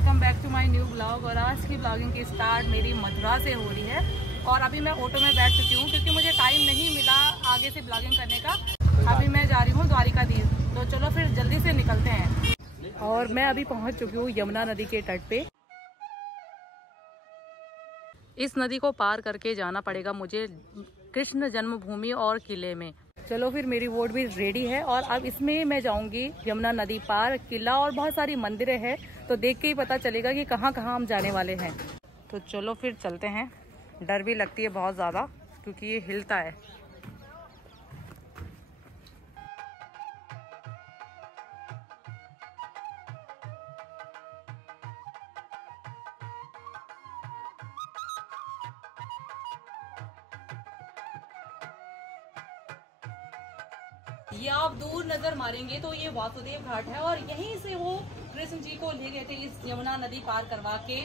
Welcome back to my new blog. और आज की ब्लॉगिंग की स्टार्ट मेरी मथुरा से हो रही है और अभी मैं ऑटो में बैठ चुकी हूँ क्योंकि मुझे टाइम नहीं मिला आगे से ब्लॉगिंग करने का। अभी मैं जा रही हूँ द्वारिकाधीश, तो चलो फिर जल्दी से निकलते हैं। और मैं अभी पहुँच चुकी हूँ यमुना नदी के तट पे। इस नदी को पार करके जाना पड़ेगा मुझे कृष्ण जन्मभूमि और किले में। चलो फिर मेरी बोट भी रेडी है और अब इसमें मैं जाऊंगी यमुना नदी पार, किला और बहुत सारी मंदिरें हैं, तो देख के ही पता चलेगा कि कहाँ कहाँ हम जाने वाले हैं। तो चलो फिर चलते हैं। डर भी लगती है बहुत ज़्यादा क्योंकि ये हिलता है। ये आप दूर नजर मारेंगे तो ये वासुदेव घाट है और यहीं से वो कृष्ण जी को ले गए थे इस यमुना नदी पार करवा के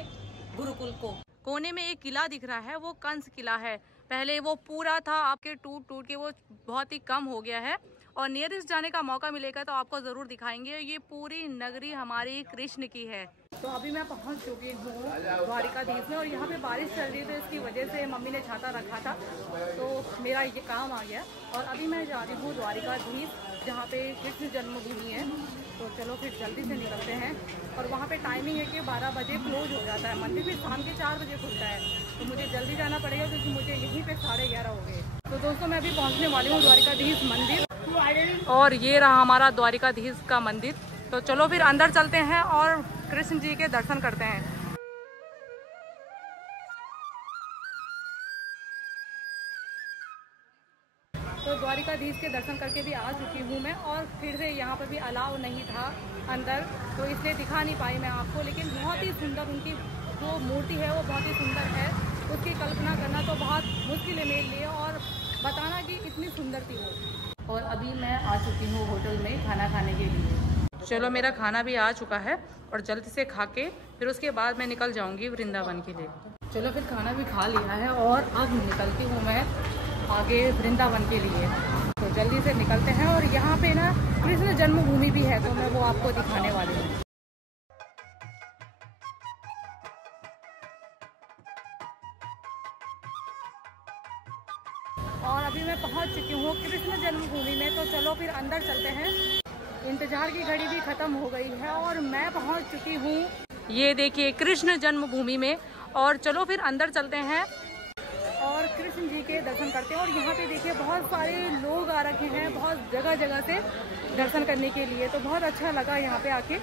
गुरुकुल को। कोने में एक किला दिख रहा है, वो कंस किला है। पहले वो पूरा था, आपके टूट टूट के वो बहुत ही कम हो गया है। और नियरेस्ट जाने का मौका मिलेगा तो आपको जरूर दिखाएंगे। ये पूरी नगरी हमारी कृष्ण की है। तो अभी मैं पहुंच चुकी हूँ द्वारिकाधीश में और यहाँ पे बारिश चल रही है तो इसकी वजह से मम्मी ने छाता रखा था, तो मेरा ये काम आ गया। और अभी मैं जा रही हूँ द्वारिकाधीश जहाँ पे कृष्ण जन्मभूमि है। तो चलो फिर जल्दी से निकलते हैं। और वहाँ पे टाइमिंग है कि 12 बजे क्लोज हो जाता है मंदिर, फिर शाम के 4 बजे खुलता है। तो मुझे जल्दी जाना पड़ेगा क्योंकि मुझे यहीं पे 11:30 हो गए। तो दोस्तों मैं अभी पहुँचने वाली हूँ द्वारिकाधीश मंदिर और ये रहा हमारा द्वारिकाधीश का मंदिर। तो चलो फिर अंदर चलते हैं और कृष्ण जी के दर्शन करते हैं। तो द्वारिकाधीश के दर्शन करके भी आ चुकी हूँ मैं और फिर से यहाँ पर भी अलाउ नहीं था अंदर, तो इसलिए दिखा नहीं पाई मैं आपको। लेकिन बहुत ही सुंदर उनकी जो मूर्ति है वो बहुत ही सुंदर है। उसकी कल्पना करना तो बहुत मुश्किल है मेरे लिए और बताना कि इतनी सुंदर थी वो। और अभी मैं आ चुकी हूँ होटल में खाना खाने के लिए। चलो मेरा खाना भी आ चुका है और जल्दी से खा के फिर उसके बाद मैं निकल जाऊँगी वृंदावन के लिए। चलो फिर खाना भी खा लिया है और अब निकलती हूँ मैं आगे वृंदावन के लिए। तो जल्दी से निकलते हैं। और यहाँ पे ना कृष्ण जन्मभूमि भी है तो मैं वो आपको दिखाने वाली हूँ। और अभी मैं पहुँच चुकी हूँ कृष्ण जन्मभूमि में। तो चलो फिर अंदर चलते हैं। इंतजार की घड़ी भी खत्म हो गई है और मैं पहुँच चुकी हूँ, ये देखिए, कृष्ण जन्मभूमि में। और चलो फिर अंदर चलते हैं और कृष्ण जी के दर्शन करते हैं। और यहाँ पे देखिए बहुत सारे लोग आ रखे हैं बहुत जगह जगह से दर्शन करने के लिए, तो बहुत अच्छा लगा यहाँ पे आके।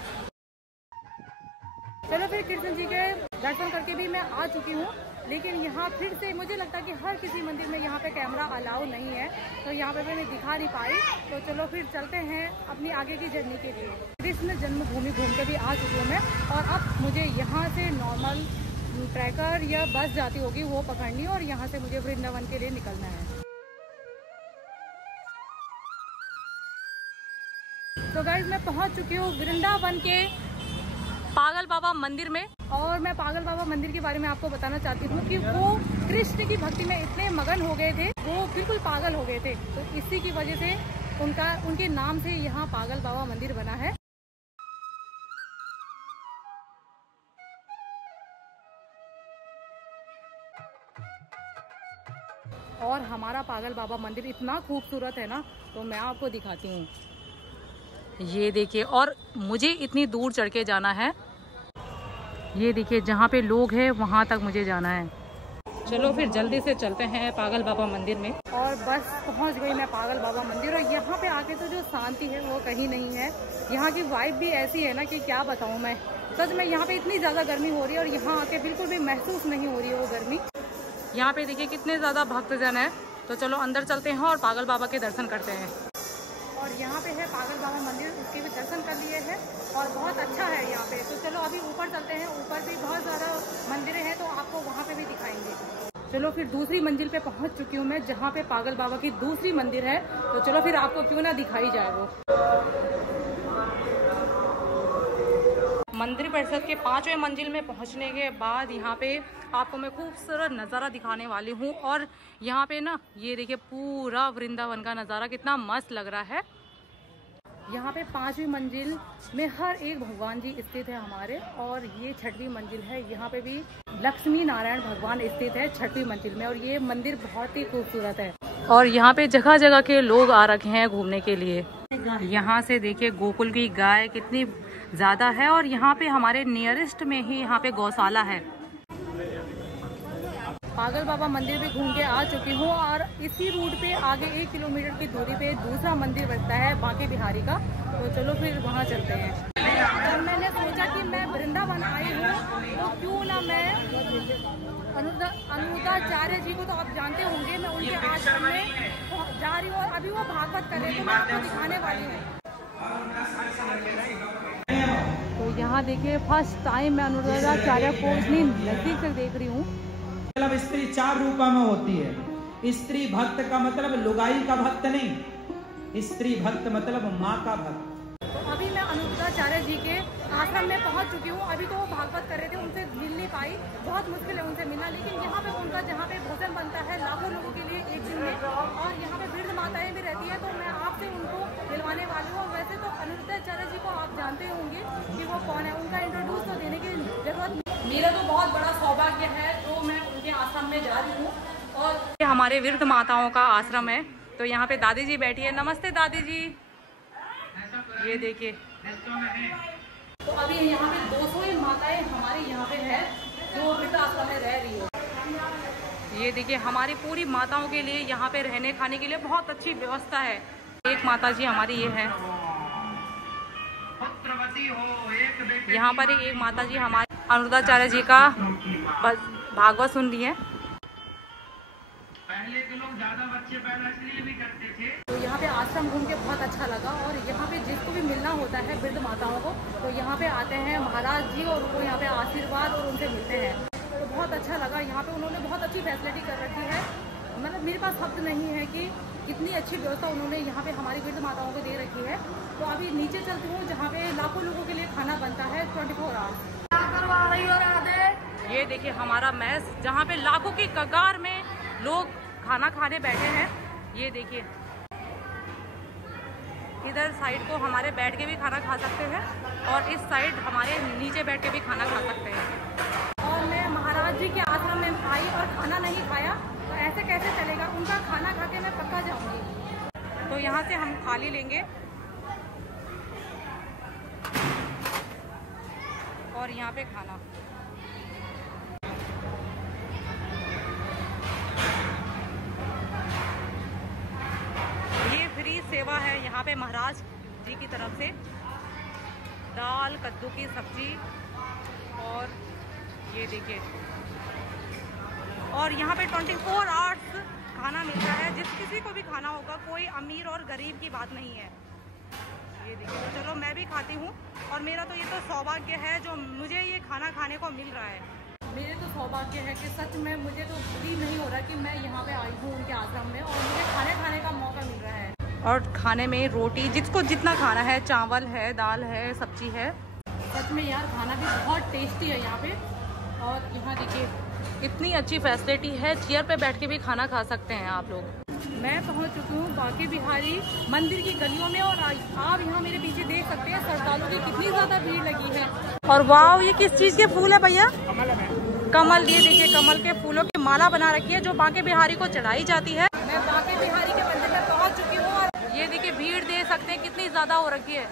चलो फिर कृष्ण जी के दर्शन करके भी मैं आ चुकी हूँ, लेकिन यहाँ फिर से मुझे लगता है कि हर किसी मंदिर में यहाँ पे कैमरा अलाउ नहीं है, तो यहाँ पे मैं दिखा नहीं पाई। तो चलो फिर चलते हैं अपनी आगे की जर्नी के लिए। कृष्ण जन्मभूमि घूम के भी आ चुकी हूँ मैं और अब मुझे यहाँ से नॉर्मल ट्रैकर या बस जाती होगी वो पकड़नी और यहाँ से मुझे वृंदावन के लिए निकलना है। तो गाइस मैं पहुँच चुकी हूँ वृंदावन के पागल बाबा मंदिर में। और मैं पागल बाबा मंदिर के बारे में आपको बताना चाहती हूँ कि वो कृष्ण की भक्ति में इतने मगन हो गए थे, वो बिल्कुल पागल हो गए थे। तो इसी की वजह से उनके नाम से यहाँ पागल बाबा मंदिर बना है। और हमारा पागल बाबा मंदिर इतना खूबसूरत है ना, तो मैं आपको दिखाती हूँ। ये देखिए, और मुझे इतनी दूर चढ़ के जाना है। ये देखिए जहाँ पे लोग हैं वहाँ तक मुझे जाना है। चलो फिर जल्दी से चलते हैं पागल बाबा मंदिर में। और बस पहुँच गई मैं पागल बाबा मंदिर। और यहाँ पे आके तो जो शांति है वो कहीं नहीं है। यहाँ की वाइब भी ऐसी है ना कि क्या बताऊँ मैं। सच में यहाँ पे इतनी ज़्यादा गर्मी हो रही है और यहाँ आके बिल्कुल भी महसूस नहीं हो रही है वो गर्मी। यहाँ पे देखिए कितने ज़्यादा भक्तजन है। तो चलो अंदर चलते हैं और पागल बाबा के दर्शन करते हैं। और यहाँ पे है पागल बाबा मंदिर, उसके भी दर्शन कर लिए हैं और बहुत अच्छा है यहाँ पे। तो चलो अभी ऊपर चलते हैं। ऊपर भी बहुत ज़्यादा मंदिरें हैं तो आपको वहाँ पे भी दिखाएंगे। चलो फिर दूसरी मंजिल पे पहुँच चुकी हूँ मैं, जहाँ पे पागल बाबा की दूसरी मंदिर है। तो चलो फिर आपको क्यों ना दिखाई जाए वो। मंदिर परिषद के 5वें मंजिल में पहुंचने के बाद यहाँ पे आपको मैं खूबसूरत नज़ारा दिखाने वाली हूँ। और यहाँ पे ना ये देखिए पूरा वृंदावन का नज़ारा कितना मस्त लग रहा है। यहाँ पे 5वीं मंजिल में हर एक भगवान जी स्थित है हमारे, और ये 6वीं मंजिल है। यहाँ पे भी लक्ष्मी नारायण भगवान स्थित है 6वीं मंजिल में, और ये मंदिर बहुत ही खूबसूरत है। और यहाँ पे जगह जगह के लोग आ रखे हैं घूमने के लिए। यहाँ से देखिए गोकुल की गाय कितनी ज्यादा है, और यहाँ पे हमारे नियरेस्ट में ही यहाँ पे गौशाला है। पागल बाबा मंदिर भी घूम के आ चुकी हूँ, और इसी रूट पे आगे 1 किलोमीटर की दूरी पे दूसरा मंदिर बनता है बांके बिहारी का, तो चलो फिर वहाँ चलते हैं। जब मैंने सोचा कि मैं वृंदावन आई हूँ तो क्यों ना मैं अनुरुद्धाचार्य जी को तो आप जानते होंगे, मैं उनके आश्रम में जा रही हूँ और अभी वो भागवत कर रहे, तो मैं आपको दिखाने वाली हूँ। तो यहाँ देखिए फर्स्ट टाइम मैं अनुरुद्धाचार्य को इतनी नजदीक से देख रही हूँ। मतलब स्त्री 4 रूपा में होती है। स्त्री भक्त का मतलब लुगाई का भक्त नहीं, स्त्री भक्त मतलब माँ का भक्त। तो अभी मैं अनुरुद्धाचार्य जी के आश्रम में पहुंच चुकी हूँ। अभी तो वो भागवत कर रहे थे, उनसे मिल नहीं पाई, बहुत मुश्किल है उनसे मिलना। लेकिन यहाँ पे उनका जहाँ पे भोजन बनता है लाखों लोगों के लिए एक दिन में, और यहाँ पे वृद्ध माताएं भी रहती है, तो मैं आपसे उनको मिलवाने वाली हूँ। वैसे तो अनुरुद्धाचार्य जी को आप जानते होंगे कि वो कौन है, उनका इंट्रोड्यूस तो देने की जरूरत नहीं। मेरा तो बहुत बड़ा सौभाग्य है, तो मैं उनके आश्रम में जा रही हूँ। और ये हमारे वृद्ध माताओं का आश्रम है, तो यहाँ पे दादी जी बैठी है। नमस्ते दादी जी। ये देखिए, तो अभी यहाँ पे 200 माताएं हमारे यहाँ पे है जो वृद्ध आश्रम में रह रही है। ये देखिए, हमारी पूरी माताओं के लिए यहाँ पे रहने खाने के लिए बहुत अच्छी व्यवस्था है। एक माता जी हमारी ये है, यहाँ पर एक माता जी हमारे अनुरुद्धाचार्य जी का भागवत सुन रही है। पहले के लोग ज्यादा बच्चे पैदा इसलिए भी करते थे। तो यहाँ पे आश्रम घूम के बहुत अच्छा लगा, और यहाँ पे जिसको भी मिलना होता है वृद्ध माताओं को, तो यहाँ पे आते हैं महाराज जी और उनको यहाँ पे आशीर्वाद और उनसे मिलते हैं, तो बहुत अच्छा लगा। यहाँ पे उन्होंने बहुत अच्छी फैसिलिटी कर रखी है, मतलब मेरे पास शब्द नहीं है कि कितनी अच्छी व्यवस्था उन्होंने यहाँ पे हमारी वृद्ध माताओं को दे रखी है। तो अभी नीचे चलती हूँ जहाँ पे लाखों लोगों के लिए खाना बनता है 24 आवर्स। ये देखिए हमारा मैस, जहाँ पे लाखों की कगार में लोग खाना खाने बैठे हैं। ये देखिए, इधर साइड को हमारे बैठ के भी खाना खा सकते हैं, और इस साइड हमारे नीचे बैठ के भी खाना खा सकते हैं। और मैं महाराज जी के आश्रम में आई और खाना नहीं खाया, तो ऐसे कैसे चलेगा। उनका खाना खा के मैं पक्का जाऊंगी। तो यहाँ से हम थाली लेंगे, और यहाँ पे खाना। फ्री सेवा है यहाँ पे महाराज जी की तरफ से। दाल, कद्दू की सब्जी, और ये देखिए, और यहाँ पे 24 आवर्स खाना मिलता है। जिस किसी को भी खाना होगा, कोई अमीर और गरीब की बात नहीं है। ये देखिए, तो चलो मैं भी खाती हूँ, और मेरा तो ये तो सौभाग्य है जो मुझे ये खाना खाने को मिल रहा है। मेरे तो सौभाग्य है कि सच में मुझे तो बिलीव नहीं हो रहा कि मैं यहाँ पे आई हूँ उनके आश्रम में, और मुझे खाने का मौका मिल रहा है। और खाने में रोटी, जिसको जितना खाना है, चावल है, दाल है, सब्जी है। सच में यार खाना भी बहुत टेस्टी है यहाँ पे। और यहाँ देखिए इतनी अच्छी फैसिलिटी है, चेयर पे बैठ के भी खाना खा सकते हैं आप लोग। मैं पहुँच चुकी हूँ बांके बिहारी मंदिर की गलियों में, और आप यहाँ मेरे पीछे देख सकते हैं श्रद्धालुओं की कितनी ज्यादा भीड़ लगी है। और वाह, ये किस चीज के फूल है भैया? कमल। ये देखिए, कमल के फूलों की माला बना रखी है जो बांके बिहारी को चढ़ाई जाती है। मैं बांके बिहारी के मंदिर में पहुँच चुकी हूँ, और ये देखिए भीड़ देख सकते हैं कितनी ज्यादा हो रखी है।